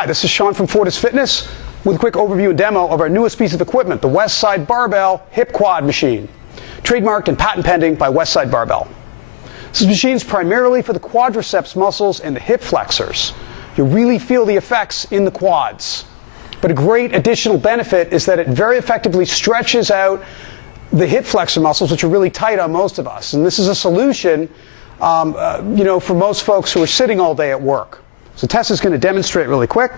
Hi, this is Sean from Fortis Fitness with a quick overview and demo of our newest piece of equipment, the Westside Barbell Hip Quad machine, trademarked and patent pending by Westside Barbell. This machine is primarily for the quadriceps muscles and the hip flexors. You really feel the effects in the quads. But a great additional benefit is that it very effectively stretches out the hip flexor muscles, which are really tight on most of us. And this is a solution, for most folks who are sitting all day at work. So Tessa's going to demonstrate really quick.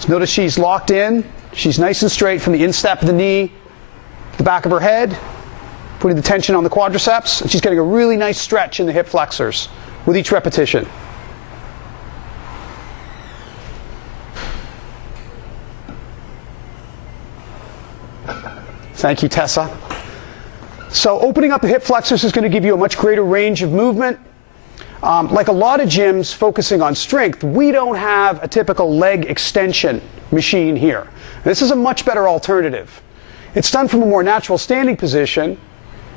So notice she's locked in. She's nice and straight from the instep of the knee to the back of her head, putting the tension on the quadriceps, and she's getting a really nice stretch in the hip flexors with each repetition. Thank you, Tessa. So opening up the hip flexors is going to give you a much greater range of movement. Like a lot of gyms focusing on strength, we don't have a typical leg extension machine here. This is a much better alternative. It's done from a more natural standing position,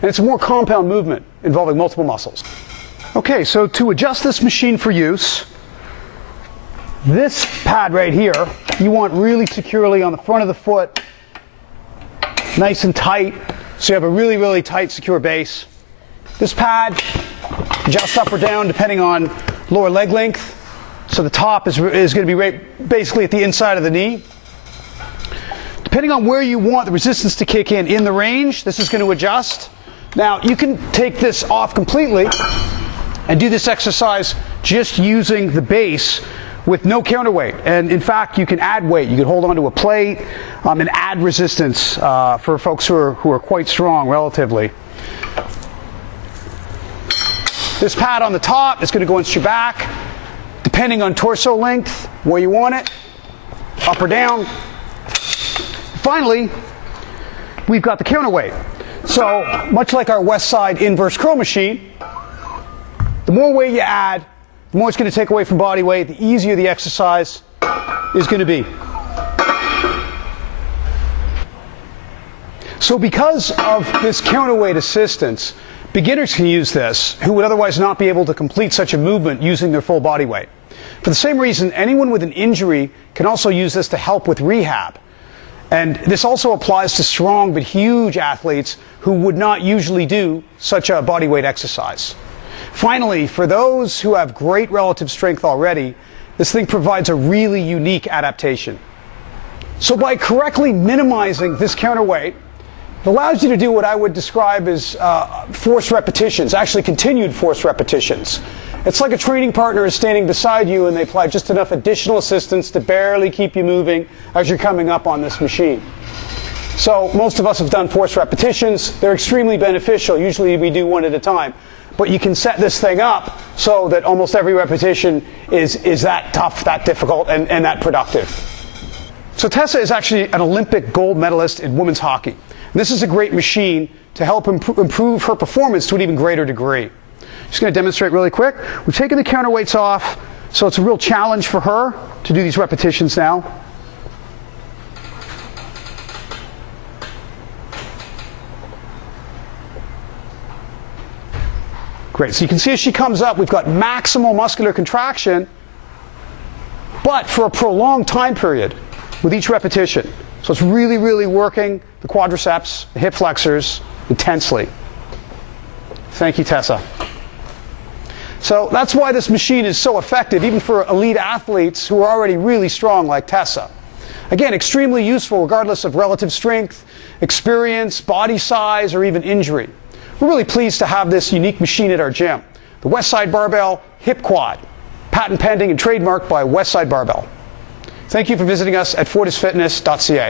and it's a more compound movement involving multiple muscles. Okay, so to adjust this machine for use, this pad right here, you want really securely on the front of the foot, nice and tight, so you have a really, really tight, secure base. This pad, adjust up or down depending on lower leg length. So the top is going to be right basically at the inside of the knee. Depending on where you want the resistance to kick in the range, this is going to adjust. Now, you can take this off completely and do this exercise just using the base with no counterweight. And in fact, you can add weight. You can hold onto a plate and add resistance for folks who are quite strong relatively. This pad on the top is going to go against your back, depending on torso length, where you want it, up or down. Finally, we've got the counterweight. So much like our Westside inverse curl machine, the more weight you add, the more it's going to take away from body weight, the easier the exercise is going to be. So because of this counterweight assistance, beginners can use this who would otherwise not be able to complete such a movement using their full body weight. For the same reason, anyone with an injury can also use this to help with rehab. And this also applies to strong but huge athletes who would not usually do such a body weight exercise. Finally, for those who have great relative strength already, this thing provides a really unique adaptation. So by correctly minimizing this counterweight, it allows you to do what I would describe as forced repetitions, actually continued forced repetitions. It's like a training partner is standing beside you and they apply just enough additional assistance to barely keep you moving as you're coming up on this machine. So most of us have done forced repetitions. They're extremely beneficial. Usually we do one at a time. But you can set this thing up so that almost every repetition is that tough, that difficult, and that productive. So Tessa is actually an Olympic gold medalist in women's hockey. And this is a great machine to help improve her performance to an even greater degree. Just going to demonstrate really quick. We've taken the counterweights off, so it's a real challenge for her to do these repetitions now. Great. So you can see as she comes up, we've got maximal muscular contraction, but for a prolonged time period with each repetition. So it's really, really working the quadriceps, the hip flexors intensely. Thank you, Tessa. So that's why this machine is so effective, even for elite athletes who are already really strong like Tessa. Again, extremely useful regardless of relative strength, experience, body size, or even injury. We're really pleased to have this unique machine at our gym, the Westside Barbell Hip Quad, patent pending and trademarked by Westside Barbell. Thank you for visiting us at fortisfitness.ca.